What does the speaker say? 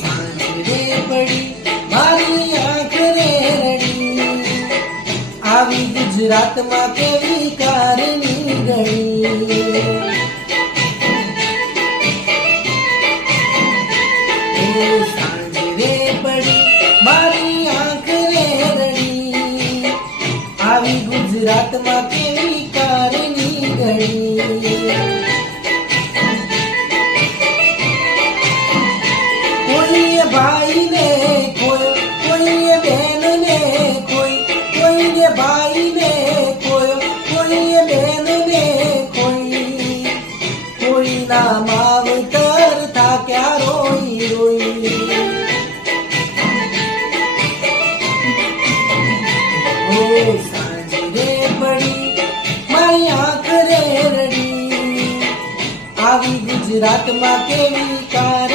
સાંજરે પડી મારી આંખ રે રડી, આવી ગુજરાતમાં કેવી કારની ગળી. સાંજરે પડી મારી આંખ રે રડી, આવી ગુજરાતમાં કેવી કારની ગળી. કોઈએ ભાઈને કોઈ, કોઈએ બહેનને કોઈ, કોઈએ ભાઈને કોઈ, કોઈએ બહેનને કોઈ, કોઈના માવતર થાક્યા રોઈ રોઈ. સાંજરે પડી મારી આંખ રે રડી, આવી ગુજરાતમાં કેવી કાર